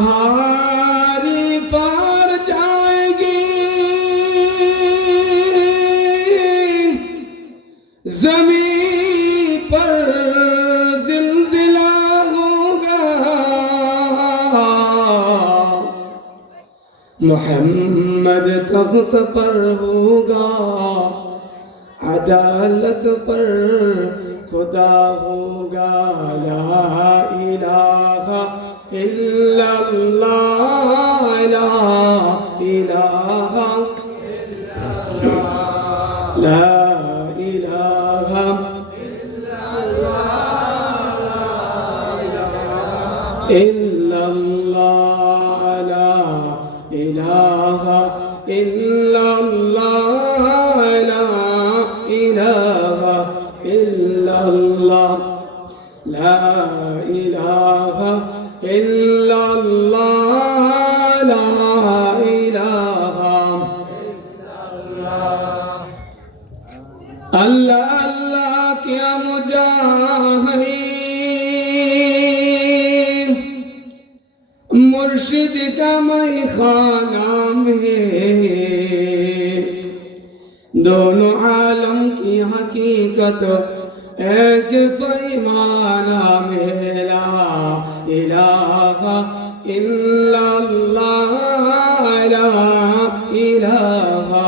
हारी पार जाएगी, ज़मीन पर ज़िलज़िला होगा, मोहम्मद तख्त पर होगा, अदालत पर खुदा होगा। ला इलाहा इल्लल्लाह, ला इलाहा इल्लल्लाह, ला इलाहा इल्लल्लाह, ला इलाहा इल्लल्लाह, ला इलाहा इल्लल्लाह, ला इलाहा इल्लल्लाह, ला इलाहा अल्लाह अल्लाह क्या मुजाहिद, मुर्शिद का मैखाना में, दोनों आलम की हकीकत एक पैमाना में। ला इलाहा इल्लल्लाह, ला इलाहा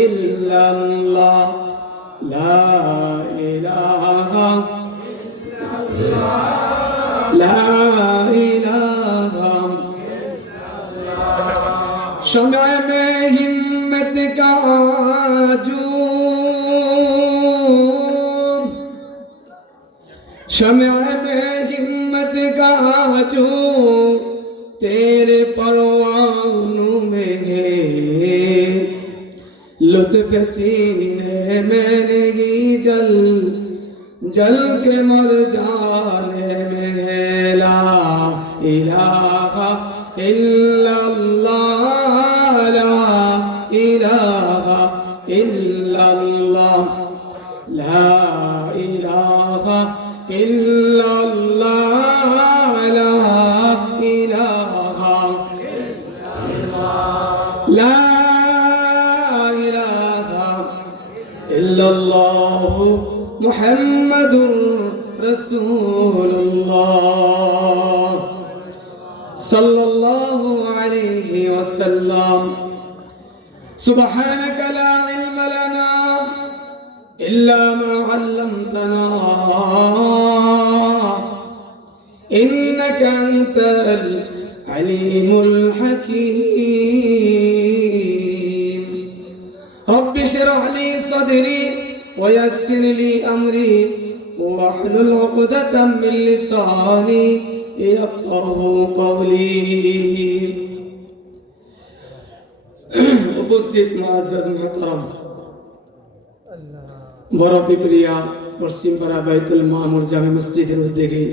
इल्लल्लाह, ला इलाहा ला इलाहा। शम्अ में हिम्मत का आजूम, शम्अ में हिम्मत का आजूम तेरे परवानों में है, लुत्फ सीने में नहीं जल जल के मर जाने में है। ला इलाहा इल्लल्लाह, ला इलाहा इल्लल्लाह, ला इलाहा इल्लल्लाह, ला इलाहा ला इलाहा इल्लल्लाह मुहम्मदुर रसूलुल्लाह सल्लल्लाहु अलैहि वसल्लम। सुब्हानक ला इल्म लना इल्ला मा अल्लमतना इन्नका अंतल अलीमुल हकीम। रब्बि इश्रह ली सदरी वयस्सिर ली अमरी वाहलुल उक़दतम मिन लिसानी यफ़क़हू क़ौली। उपस्थित मुअज़्ज़ज़ मुहतरम বড় পিপরিয়া পশ্চিমপাড়া বাইতুল মামুর জামে মসজিদের উদ্যোগে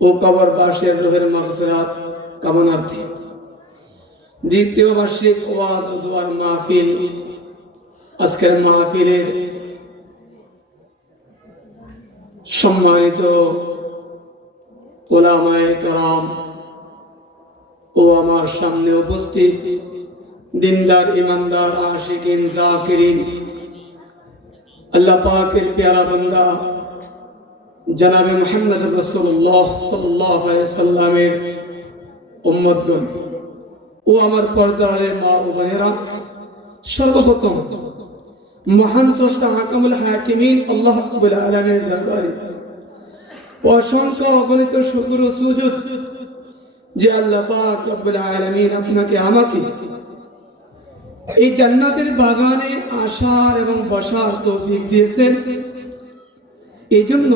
ও কবরবাসীর রুহের মাগফিরাত কামনার্থে দ্বিতীয় বার্ষিক ওয়াজ ও দোয়ার মাহফিল, আজকের মাহফিলের সম্মানিত উলামায়ে কেরাম ও আমার সামনে উপস্থিত দিনদার ইমানদার আশিকিন জাকিরিন, अल्लाह पाक के प्यारा बंदा जनाब मुहम्मद रसूलुल्लाह सल्लल्लाहु अलैहि वसल्लमेर उम्मतगण ও আমার পর্দার মা ও বোনেরা, সর্বপ্রথম মহান স্রষ্টা হাকামুল হাকিমিন আল্লাহ রাব্বুল আলামিনের দরবারে অসংখ্য অগণিত শুকর ও সুজুদ যে আল্লাহ পাক রব্বুল আলামিন আপনাকে আমাকে এই জান্নাতের বাগানে আসার এবং বসার তৌফিক দিয়েছেন। এই জন্য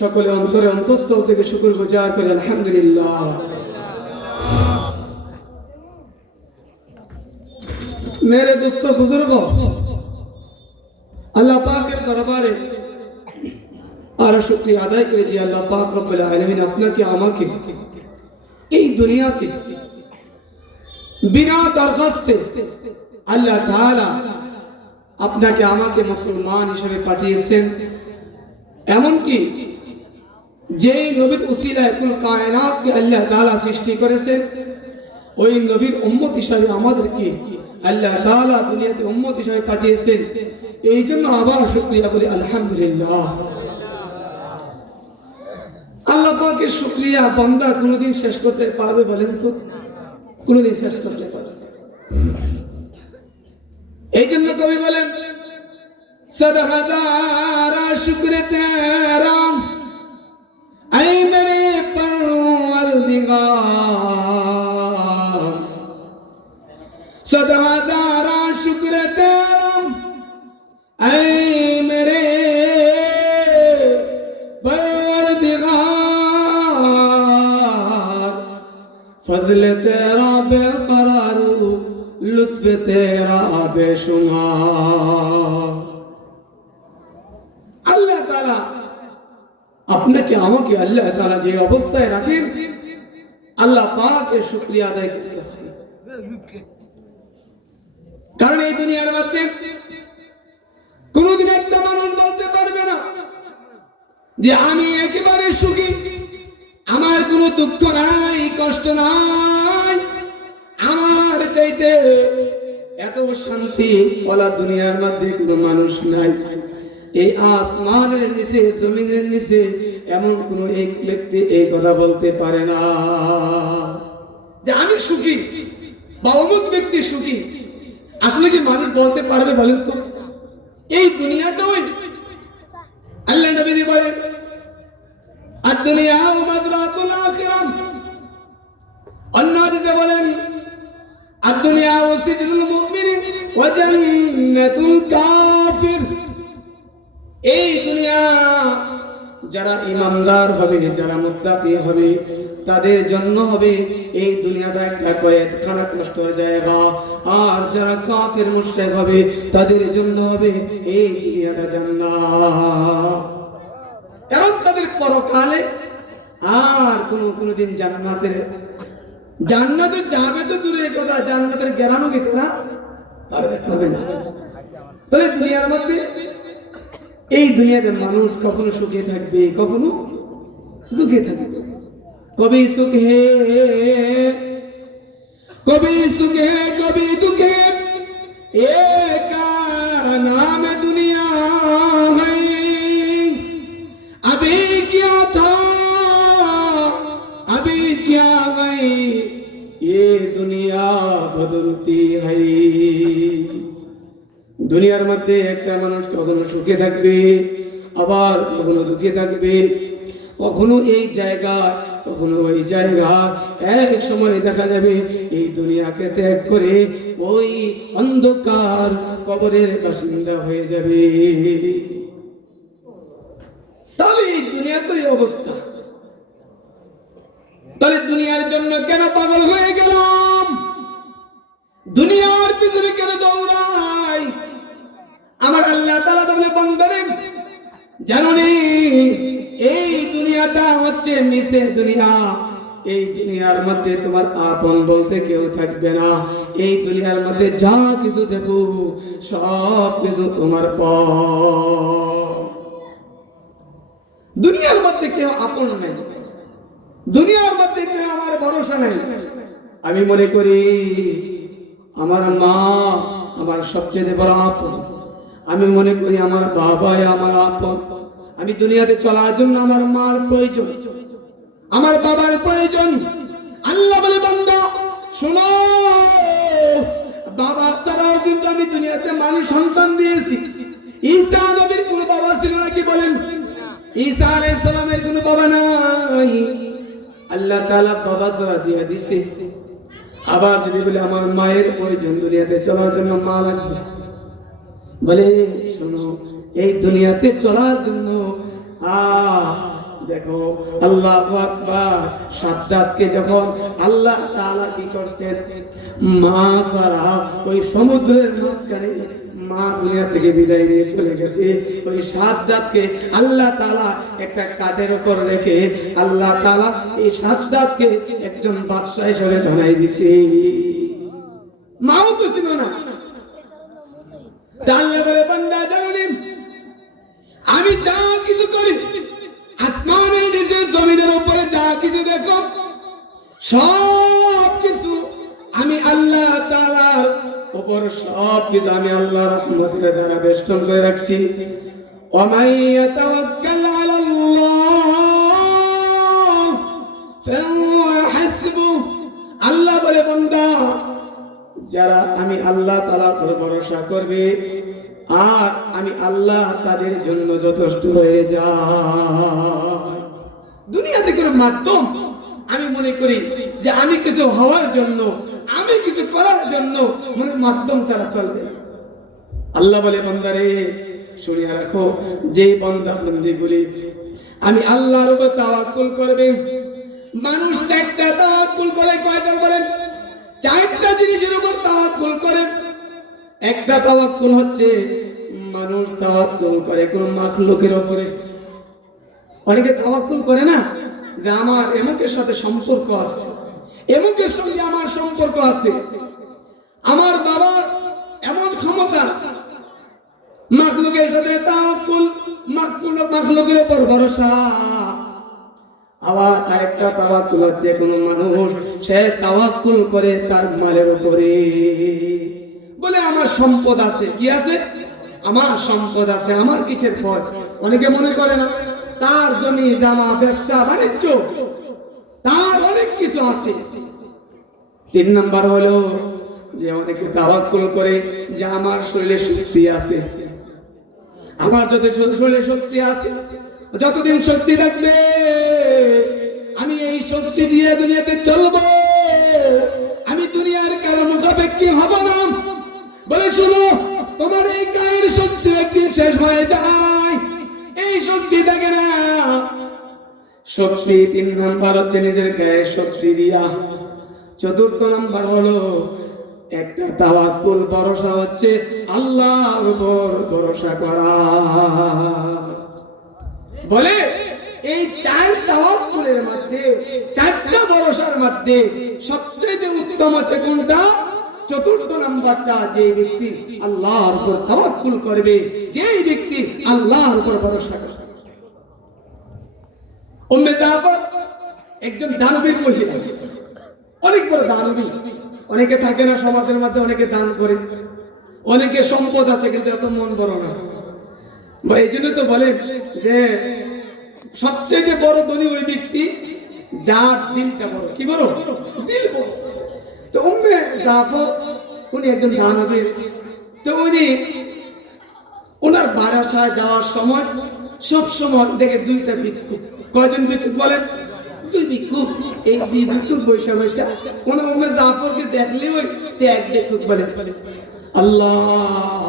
সকলে অন্তরে অন্তঃস্থল থেকে শুকরগুজার করে আলহামদুলিল্লাহ। मेरे दोस्तों बुजुर्गों, अल्लाह पाकेर दरबारे আর শুকরিয়া আদায় করে যে আল্লাহ পাক রব্বুল আলামিন আপনাকে আমাকে এই দুনিয়াতে বিনা দরখাস্তে আল্লাহ তাআলা আপনাকে আমাকে মুসলমান হিসেবে পাঠিয়েছেন। এমনকি যে নবীর উসিলায় কুল কায়নাতকে আল্লাহ তাআলা সৃষ্টি করেছেন, ওই নবীর উম্মত হিসাবে আমাদেরকে আল্লাহ তাআলা দুনিয়াতে উম্মত হিসাবে পাঠিয়েছেন। এই জন্য আবার শুকরিয়া বলি আলহামদুলিল্লাহ। আল্লাহ পাকের শুকরিয়া বান্দা কোনোদিন শেষ করতে পারবে বলেন তো? কোনোদিন শেষ করতে পারবে? এই জন্য কবি বলেন, सद हजारा शुक्र तेरा ऐ मेरे परवरदिगार, सद हजारा शुक्र तेरा ऐ मेरे परवरदिगार, फजल तेरा बेकरार लुत्फ तेरा बेशुमार। আল্লাহ তাআলা আপনাকে আমাকে আল্লাহ তাআলা যে অবস্থায় রাখেন, আল্লাহ পাকের শুকরিয়া আদায় করতে হবে। কারণ এই দুনিয়ার মধ্যে কোনদিন একটা মানুষ বলতে পারবে না যে আমি একেবারে সুখী, আমার কোনো দুঃখ নাই, কষ্ট নাই, আমার চাইতে এত শান্তি বলা দুনিয়ার মধ্যে কোনো মানুষ নাই। এই আসমানের নিচে জমিনের নিচে এমন কোন এক ব্যক্তি এই কথা বলতে পারে না যে আমি সুখী বা অমুক ব্যক্তি সুখী। আসলে কি মানুষ বলতে পারবে বলেন তো? এই দুনিয়াটাই আল্লাহ নবী বলেন, আদ-দুনিয়া মাযরাতুল আখিরাহ। অন্য হাদিসে বলেন, আদ-দুনিয়া সিজনুল মুমিন ওয়া জান্নাতুল কাফির। এই দুনিয়া যারা ইমানদার হবে, যারা মুত্তাকি হবে, তাদের জন্য হবে এই দুনিয়াটা একটা কয়েদখানা, কষ্টের জায়গা। আর যারা কাফের মুশরিক হবে, তাদের জন্য হবে এই দুনিয়াটা জান্নাত। কারণ তাদের পরকালে আর কোনদিন জান্নাতে যাবে তো দূরের কথা, জান্নাতের গ্যারান্টি কি তারা পাবে না। তাহলে দুনিয়ার মধ্যে এই দুনিয়াতে মানুষ কখনো সুখে থাকবে, কখনো দুঃখে থাকবে। কবি সুখ হে কবি দুঃখে এক নাম দুনিয়া है। अभी क्या था अभी क्या गई, ये दुनिया बदलती है। দুনিয়ার মধ্যে একটা মানুষ কখনো সুখে থাকবে, আবার কখনো দুঃখে থাকবে, কখনো এই জায়গায় কখনো ওই জায়গায়। এক সময় দেখা যাবে এই দুনিয়াকে ত্যাগ করে ওই অন্ধকার কবরের বাসিন্দা হয়ে যাবে। তাহলে এই দুনিয়ার তো এই অবস্থা। তাহলে দুনিয়ার জন্য কেন পাগল হয়ে গেলাম? দুনিয়ার পিছনে কেন দৌড়াই? আমার আল্লাহ তাআলা বলে, বান্দারে জানো নি এই দুনিয়াটা হচ্ছে মিছে দুনিয়া। এই দুনিয়ার মধ্যে তোমার আপন বলতে কেউ থাকবে না। এই দুনিয়ার মধ্যে যা কিছু দেখো সব কিছু তোমার পর। দুনিয়ার মধ্যে কেউ আপন নাই, দুনিয়ার মধ্যে কেউ আমার ভরসা নাই। আমি মনে করি আমার মা আমার সবচেয়ে বড় আপন। আমি মনে করি আমার বাবাই আমার আপন। আমি দুনিয়াতে চলার জন্য আমার মার প্রয়োজন, আমার বাবার প্রয়োজন। আল্লাহ বলে, বান্দা শোনো, বাবা ছাড়াও কিন্তু আমি দুনিয়াতে মানুষ সন্তান দিয়েছি। ঈসা নবীর কোনো বাবা ছিল নাকি বলেন? ঈসা আলাইহিস সালামের কোনো বাবা নাই। আল্লাহ তাআলা বাবা ছাড়া দিয়ে দিছে। আবার যদি বলে আমার মায়ের প্রয়োজন, দুনিয়াতে চলার জন্য মা লাগবে, বলে শোনো এই দুনিয়াতে চলার জন্য দেখো আল্লাহু আকবার, সাদ্দাতকে যখন আল্লাহ তাআলা কি করছেন, মা ছাড়া ওই সমুদ্রের মাঝখানে মা দুনিয়া থেকে বিদায় নিয়ে চলে গেছে। ওই সাদ্দাতকে আল্লাহ তাআলা একটা কাঠের উপর রেখে আল্লাহ তাআলা এই সাদ্দাতকে একজন বাদশা হিসেবে বানাই দিয়েছে। মাও তো ছিল না। আল্লাহ বলে, বান্দা জানো নি আমি যা কিছু করি আসমানের নিচে জমিনের উপরে যা কিছু দেখো সব কিছু আমি আল্লাহ তাআলার উপর সব কিছু আমি আল্লাহর রহমতের দ্বারা বেষ্টন করে রাখছি। ওয়ামান ইয়াতাওয়াক্কাল আলাল্লাহ ফাহুয়া হাসবুহ। আল্লাহ বলে বান্দা যারা আমি আল্লাহ তাআলার উপর ভরসা করবে আর আমি আল্লাহ তাদের জন্য যথেষ্ট হয়ে যায়। দুনিয়াতে কোনো মাধ্যম আমি মনে করি যে আমি কিছু হওয়ার জন্য আমি কিছু করার জন্য মনে মাধ্যম ছাড়া চলবে না। আল্লাহ বলে বান্দারে শুনিয়া রাখো, যে বান্দা বান্দীগুলি আমি আল্লাহর উপর তাওয়াক্কুল করবে। মানুষ একটা তাওয়াক্কুল করে, কয়টা বলেন? চারটা জিনিসের উপর তাওয়াক্কুল করে। একটা তাওয়াক্কুল হচ্ছে মানুষ তাওয়াক্কুল করে কোন মাখলুকের উপরে। অনেকে তাওয়াক্কুল করে না যে আমার এমকের সাথে সম্পর্ক আছে, এমকের সঙ্গে আমার সম্পর্ক আছে, আমার বাবার এমন ক্ষমতা। মাখলুকের সাথে তাওয়াক্কুল, মাখলুকের উপর ভরসা। আবার আরেকটা তাওয়াক্কুল হচ্ছে কোন মানুষ সে তাওয়াক্কুল করে তার মালের উপরে, বলে আমার সম্পদ আছে। কি আছে? আমার সম্পদ আছে, আমার কিসের ভয়? অনেকে মনে করে না তার জমি জামা ব্যবসা বাণিজ্য তার অনেক কিছু আছে। 3 নাম্বার হলো যে অনেকে তাওয়াক্কুল করে যে আমার শরীরে শক্তি আছে, আমার যত শরীরে শক্তি আছে, যতদিন শক্তি থাকবে আমি এই শক্তি দিয়ে দুনিয়াতে চলবো, আমি দুনিয়ার কারো মুখাপেক্ষী হব না। বলে শুনো, তোমার এই গায়ের শক্তি একদিন শেষ হয়ে যায়, এই শক্তি থাকে না। শক্তি 3 নাম্বার হচ্ছে নিজের গায়ের শক্তি দিয়া। 4র্থ নাম্বার হলো একটা তাওয়াক্কুল, ভরসা হচ্ছে আল্লাহর উপর ভরসা করা। বলে এই 4 তাওয়াক্কুলের মধ্যে, 4টা ভরসার মধ্যে সবচেয়ে উত্তম হচ্ছে কোনটা? 4র্থ নাম্বারটা, যে ব্যক্তি আল্লাহর উপর তাওয়াক্কুল করবে, যে ব্যক্তি আল্লাহর উপর ভরসা করবে। উম্মে জাফর একজন দানবীর মহিলা, অনেক বড় দানবী। অনেকে থাকে না সমাজের মধ্যে, অনেকে দান করে, অনেকে সম্পদ আছে কিন্তু এত মন বড় না। এই জন্য তো বলে যে সবচেয়ে বড় ধনী ওই ব্যক্তি যার দিলটা বড়। কি বড়? দিল বড়। তো উম্মে জাফর উনি একজন দানবীর। তো উনি ওনার বারাসায় যাওয়ার সময় সব সময় দেখে 2টা ভিক্ষুক। কয়জন ভিক্ষুক বলেন? 2 ভিক্ষুক। এই 2 ভিক্ষুক বৈশা বৈশা ওনার উম্মে জাফরকে দেখলে ওই এক ভিক্ষুক বলে, আল্লাহ,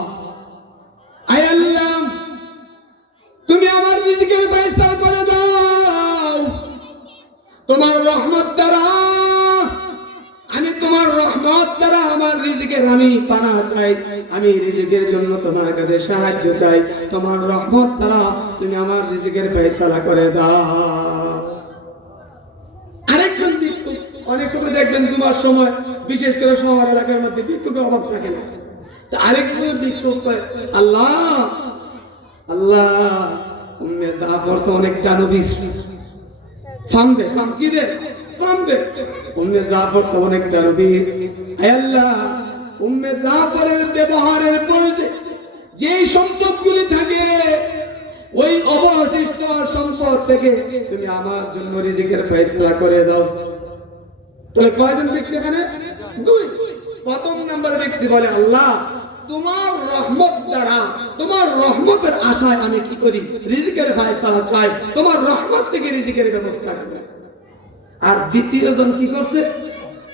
আয় আল্লাহ, তুমি আমার রিজিকের ফয়সালা করে দাও। তোমার রহমত দ্বারা আমি, তোমার রহমত দ্বারা আমার রিজিকের আমি পানা চাই, আমি রিজিকের জন্য তোমার কাছে সাহায্য চাই। তোমার রহমত দ্বারা তুমি আমার রিজিকের ফয়সালা করে দাও। আরেকজন ভিক্ষুক, অনেক সময় দেখবেন জুমার সময় বিশেষ করে শহর এলাকার মধ্যে ভিক্ষুকের অভাব থাকে না। তো আরেকজন ভিক্ষুক আল্লাহ, আল্লাহ, উম্মে জাফর তো অনেক দানবীর, ফাম দে, ফাম কি দে, ফাম দে। উম্মে জাফর তো অনেক দানবীর, হে আল্লাহ, উম্মে জাফরের ব্যবহারের পর যে সম্পদগুলি থাকে ওই অবশিষ্ট সম্পদ থেকে তুমি আমার জন্য রিজিকের ফয়সালা করে দাও। তাহলে কয়জন ব্যক্তি এখানে? 2। 1ম নাম্বার ব্যক্তি বলে, আল্লাহ, তোমার রহমত দ্বারা, তোমার রহমতের আশায় আমি কি করি? রিজিকের ফয়সালা চাই, তোমার রহমত থেকে রিজিকের ব্যবস্থা করি। আর 2য় জন কি করছে?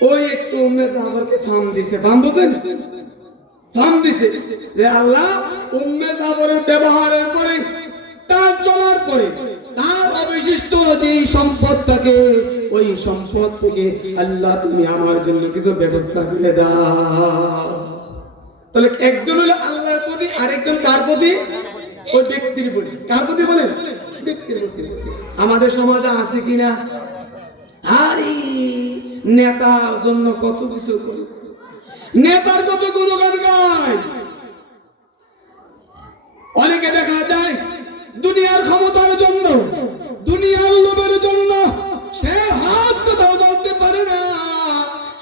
ওই একটু উম্মে জাফরকে ফাম দিছে। ফাম বুঝেন? ফাম দিছে যে আল্লাহ, উম্মে জাফরের ব্যবহারের পরে, তার চলার পরে, তার অবশিষ্ট যে সম্পদ থাকে ওই সম্পদ থেকে আল্লাহ তুমি আমার জন্য কিছু ব্যবস্থা করে দাও। তাহলে একজন হলো আল্লাহর প্রতি, আরেকজন কার প্রতি? ওই ব্যক্তির প্রতি। কার প্রতি বলেন? ব্যক্তির প্রতি। আমাদের সমাজে আছে কিনা? আরে নেতার জন্য কত কিছু করে, নেতার কত গুণগান গায়। অনেকে দেখা যায় দুনিয়ার ক্ষমতার জন্য, দুনিয়ার লোভের জন্য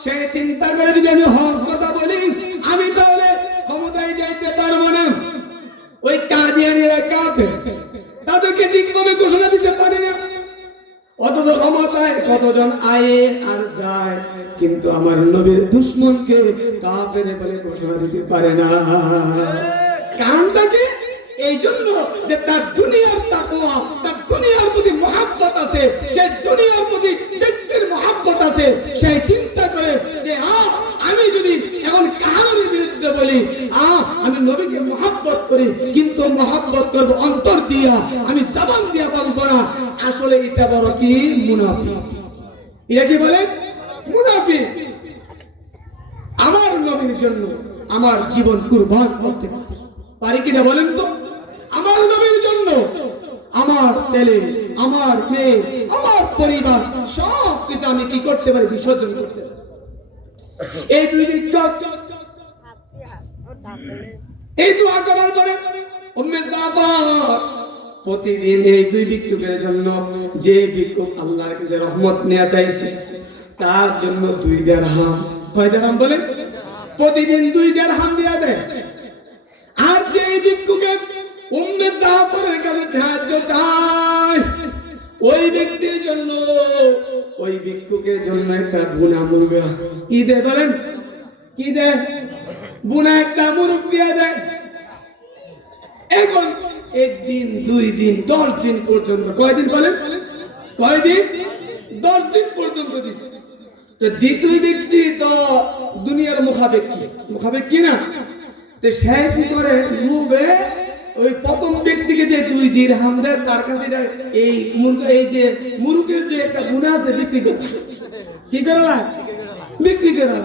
সে চিন্তা করে যদি আমি হক কথা বলি আমি তাহলে ক্ষমতায় যাইতে পারবো না। ওই কাদিয়ানীরা কাফের, তাদেরকে ঠিকভাবে ঘোষণা দিতে পারি না, অথচ ক্ষমতায় কতজন আয়ে আর যায়, কিন্তু আমার নবীর দুশমনকে কাফের বলে ঘোষণা দিতে পারে না। কারণটা কি? এই জন্য যে তার দুনিয়ার তাকওয়া, তার দুনিয়ার প্রতি মহব্বত আছে, সেই দুনিয়ার প্রতি ব্যক্তির মহব্বত আছে। সেই চিন্তা করে যে আমি যদি এখন কাহার বিরুদ্ধে বলি আমি নবীকে মহব্বত করি, কিন্তু মহব্বত করবো অন্তর দিয়া, আমি জবান দিয়া বলবো না। আসলে এটা বড় কি মুনাফিক। এটা কি বলে? মুনাফিক। আমার নবীর জন্য আমার জীবন কুরবান করতে পারি কিনা বলেন তো? আমার নবীর জন্য আমার ছেলে, আমার মেয়ে, আমার পরিবার সব কিছু আমি কি করতে পারি? বিসর্জন করতে পারি। এই দুই বিক্ষোভ, এই দোয়া করার পরে উম্মে জাফর প্রতিদিন এই দুই বিক্ষোভের জন্য, যে বিক্ষোভ আল্লাহর কাছে রহমত নেওয়া চাইছে, তার জন্য 2 দিরহাম। কয় দিরহাম বলেন? প্রতিদিন 2 দিরহাম দেয়া দেয়। আর যে বিক্ষোভে উম্মে জাফরের কাছে সাহায্য চায়, ওই ব্যক্তির জন্য, ওই ভিক্ষুকের জন্য একটা বুনা মুরগা কি দেয় বলেন? কি দেয়? বুনা একটা মুরগ দিয়ে দেয়। এখন 1 দিন 2 দিন 10 দিন পর্যন্ত, কয়দিন বলেন? কয়দিন? 10 দিন পর্যন্ত দিচ্ছে। তো দ্বিতীয় ব্যক্তি তো দুনিয়ার মুখাপেক্ষী কি না? তো সে কি করে? মুবে ওই প্রথম ব্যক্তিকে যে 2 দিরহাম দেয়, তার কাছে এই মুরগা, এই যে মুরগের যে একটা গুণা আছে, বিক্রি করে। কি করে? বিক্রি করে।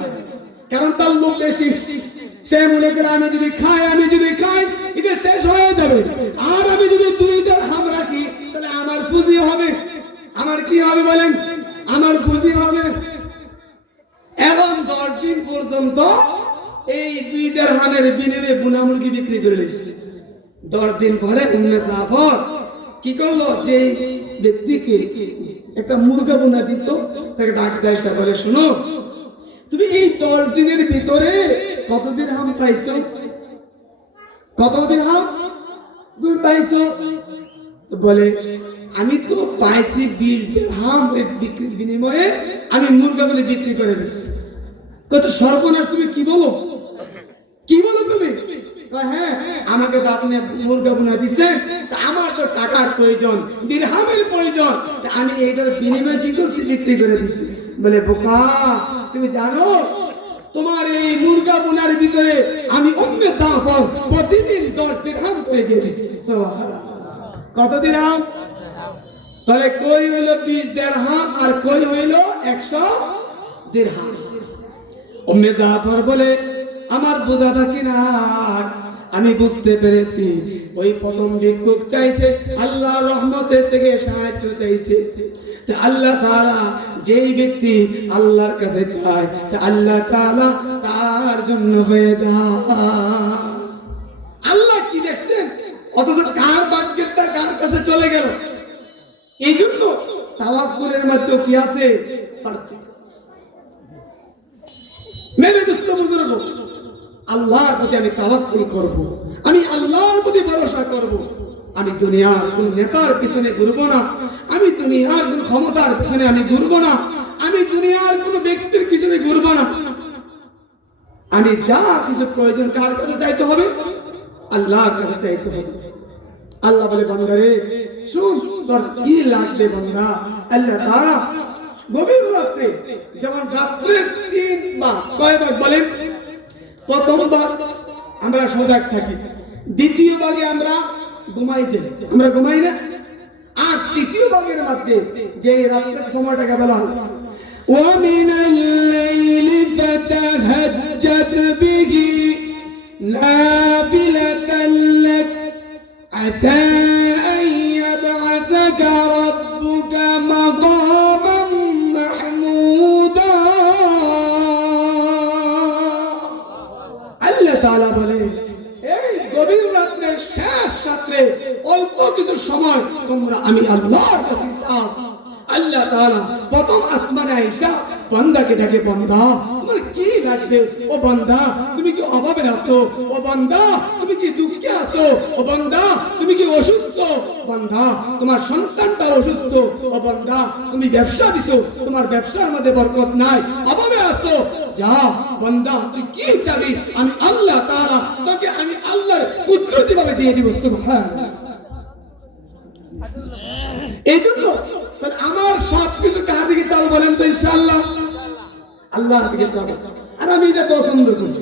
কারণ তার লোক বেশি। সে মনে করে আমি যদি খাই এটা শেষ হয়ে যাবে, আর আমি যদি 2 দিরহাম রাখি তাহলে আমার পুঁজি হবে। আমার কি হবে বলেন? আমার পুঁজি হবে। এখন 10 দিন পর্যন্ত এই 2 দিরহামের বিনিময়ে বুনা মুরগি বিক্রি করে দিচ্ছে। 10 দিন পরে উম্মে জাফর কি করলো? যে ব্যক্তিকে একটা মুরগা বুনা দিত, তাকে ডাক দেয়, সে বলে, শোনো, তুমি এই 10 দিনের ভিতরে কত দিরহাম পাইছো? কত দিরহাম তুমি পাইছো? বলে, আমি তো পাইছি 20 দিরহাম। বিক্রির বিনিময়ে আমি মুরগা বলে বিক্রি করে দিচ্ছি। কত সর্বনাশ! তুমি কি বলো? কি বলো তুমি? হ্যাঁ, আমাকে তো আপনি মুরগা বুনা দিছে, আমার তো টাকার প্রয়োজন, দিরহামের প্রয়োজন, আমি এইটার বিনিময়ে কি করছি? বিক্রি করে দিছি। বলে, বোকা, তুমি জানো তোমার এই মুরগা বুনার ভিতরে আমি উম্মে জাফর প্রতিদিন 10 দিরহাম করে দিয়ে দিচ্ছি। কত দিরহাম? তাহলে কই হইল 20 দিরহাম আর কই হইল 100 দিরহাম। উম্মে জাফর বলে, আমার বোঝা বাকি না, আমি বুঝতে পেরেছি। ওই প্রথম ভিক্ষুক চাইছে আল্লাহর রহমতের থেকে সাহায্য চাইছে। তা আল্লাহ তাআলা যেই ব্যক্তি আল্লাহর কাছে চায়, তা আল্লাহ তাআলা তার জন্য হয়ে যায়। আল্লাহ কি দেখছেন? অথচ কার ভাগ্যটা কার কাছে চলে গেল। এই জন্য তাওয়াক্কুলের মধ্যে কি আছে? পার্থক্য। মেরে দোস্ত বুজুর্গ, আল্লাহর প্রতি আমি তাওয়াক্কুল করব, আমি আল্লাহর প্রতি ভরসা করব। আমি দুনিয়ার কোন নেতার পিছনে ঘুরবো না, আমি দুনিয়ার কোন ক্ষমতার পিছনে আমি ঘুরবো না, আমি দুনিয়ার কোন ব্যক্তির পিছনে ঘুরবো না। আমি যা কিছু প্রয়োজন কার কাছে চাইতে হবে? আল্লাহর কাছে চাইতে হবে। আল্লাহ বলে, বান্দারে শুন, তোর কি লাগবে বান্দা? আল্লাহ তাআলা গভীর রাত্রে, যেমন রাত্রে 3 বার, কয়বার বলেন? প্রথমবার আমরা সজাগ থাকি, দ্বিতীয় ভাগে আমরা ঘুমাই যাই, আমরা ঘুমাই না। আর তৃতীয় ভাগের মধ্যে যে রাত্রের সময়টাকে বলা হয়, ওয়া মিনাল লাইলি ফাতাহাজ্জাত বিহি নাফিলাতাল লাক আসা আন ইয়াবআসাকা রাব্বুকা মাকামান মাহমুদা। আল্লাহ তাআলা বলে, এই গভীর রাত্রে, শেষ রাত্রে অল্প কিছু সময় তোমরা আমি আল্লাহর কাছে যাও। আল্লাহ তাআলা প্রথম আসমানে আইসা বান্দাকে ডাকে, বান্দা তোমার কি লাগবে? ও বান্দা তুমি কি অভাবে আছো? ও বান্দা তুমি কি দুঃখে আছো? ও বান্দা তুমি কি অসুস্থ? বান্দা তোমার সন্তানটা অসুস্থ। ও বান্দা তুমি ব্যবসা দিছো, তোমার ব্যবসার মধ্যে বরকত নাই, অভাবে আছো। যা বান্দা তুই কি চাবি, আমি আল্লাহ তাআলা তোকে আমি আল্লাহর কুদরতি ভাবে দিয়ে দিব। সুবহানাল্লাহ। এই জন্য আমার সবকিছু কার দিকে চাও বলেন তো? ইনশাআল্লাহ আল্লাহর দিকে চাবো। আর আমি এটা পছন্দ করি,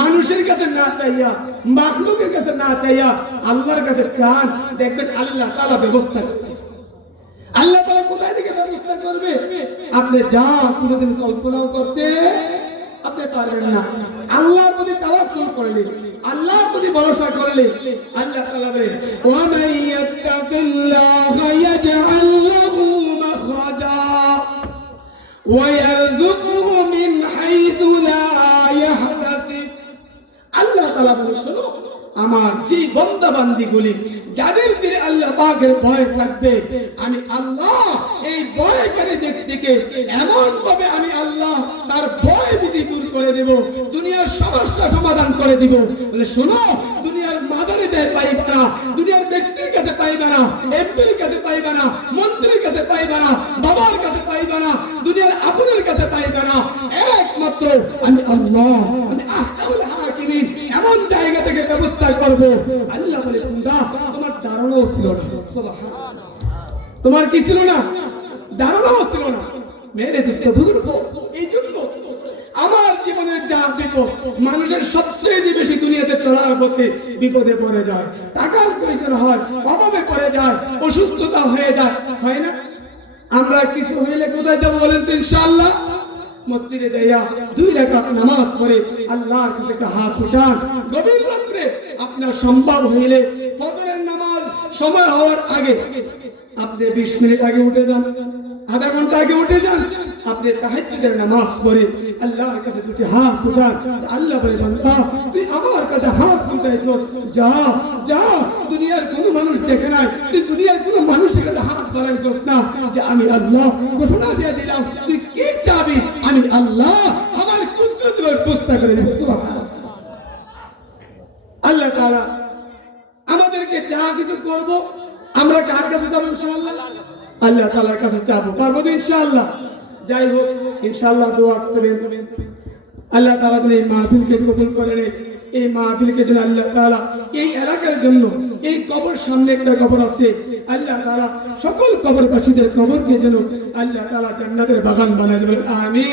মানুষের কাছে না চাইয়া, মাখলুকের কাছে না চাইয়া আল্লাহর কাছে চান, দেখবেন আল্লাহ তাআলা ব্যবস্থা করবে। আল্লাহ তাআলা কোথায় থেকে ব্যবস্থা করবে আপনি যা কোনোদিন কল্পনাও করতে আপনি পারবেন না। আল্লাহর প্রতি তাওয়াক্কুল করলে, আল্লাহর প্রতি ভরসা করলে আল্লাহ তাআলা বলে ওয়া মান ইয়াত্তাকিল্লাহা ইয়াজআল লাহু মাখরাজা ওয়া ইয়ারযুকুহু মিন হাইথু লা ইয়াহতাসিব। আল্লাহ তাআলা বলে শোনো, আমার যে বান্দা বান্দীগুলি যাদের দিলে আল্লাহ পাকের ভয় থাকবে, আমি আল্লাহ এই ভয়কারী ব্যক্তিকে এমন ভাবে আমি আল্লাহ তার ভয় ভীতি দূর করে দেব, দুনিয়ার সমস্যা সমাধান করে দিব। বলে শোনো, দুনিয়ার মাজারে যায় পাইবা না, দুনিয়ার ব্যক্তির কাছে পাইবা না, এমপির কাছে পাইবা না, মন্ত্রীর কাছে পাইবা না, বাবার কাছে পাইবা না, দুনিয়ার আপনের কাছে পাইবা না, একমাত্র আমি আল্লাহ, আমি আহকামুল হাকিমিন এমন জায়গা থেকে ব্যবস্থা করব। আল্লাহ বলে বান্দা তোমার ধারণাও ছিল না। সুবহানাল্লাহ। তোমার কি ছিল না? ধারণাও ছিল না। মেরে দোস্ত বুজুর্গ, এই জন্য আমার জীবনের যা বিপদ, মানুষের সবচেয়ে বেশি দুনিয়াতে চলার পথে বিপদে পড়ে যায়, টাকার প্রয়োজন হয়, অভাবে পড়ে যায়, অসুস্থতা হয়ে যায়, হয় না? আমরা কিছু হইলে কোথায় যাবো বলেন তো? ইনশাআল্লাহ মসজিদে যাইয়া 2 রাকাত নামাজ পড়ে আল্লাহর কাছে একটা হাত উঠান। গভীর রাতে আপনার সম্ভব হইলে ফজরের নামাজ সময় হওয়ার আগে আপনি 20 মিনিট আগে উঠে যান, আধা ঘন্টা আগে উঠে যান, আপনি তাহাজ্জুদের নামাজ পড়ে আল্লাহর কাছে 2টি হাত উঠান। আল্লাহ বলে বান্দা তুই আমার কাছে হাত উঠাইছো, যা যা, দুনিয়ার কোনো মানুষ দেখে নাই, তুই দুনিয়ার কোনো মানুষের কাছে হাত বাড়াইছস না, যে আমি আল্লাহ ঘোষণা দিয়ে দিলাম তুই কি চাবি আমি আল্লাহ আমার কুদরতের ব্যবস্থা করে দেব। সুবহানাল্লাহ। আল্লাহ তাআলা আমাদেরকে যা কিছু করব আমরা কার কাছে যাব? ইনশাআল্লাহ আল্লাহ তাআলার কাছে যাব। পারবো ইনশাআল্লাহ? যাই হোক ইনশাআল্লাহ দোয়া করবেন আল্লাহ তাআলা যেন এই মাহফিলকে কবুল করে নেয়। এই মাহফিলকে যেন আল্লাহ তাআলা এই এলাকার জন্য, এই কবর সামনে একটা কবর আছে, আল্লাহ তাআলা সকল কবরবাসীদের কবরকে যেন আল্লাহ তাআলা জান্নাতের বাগান বানায় দেবেন। আমিন।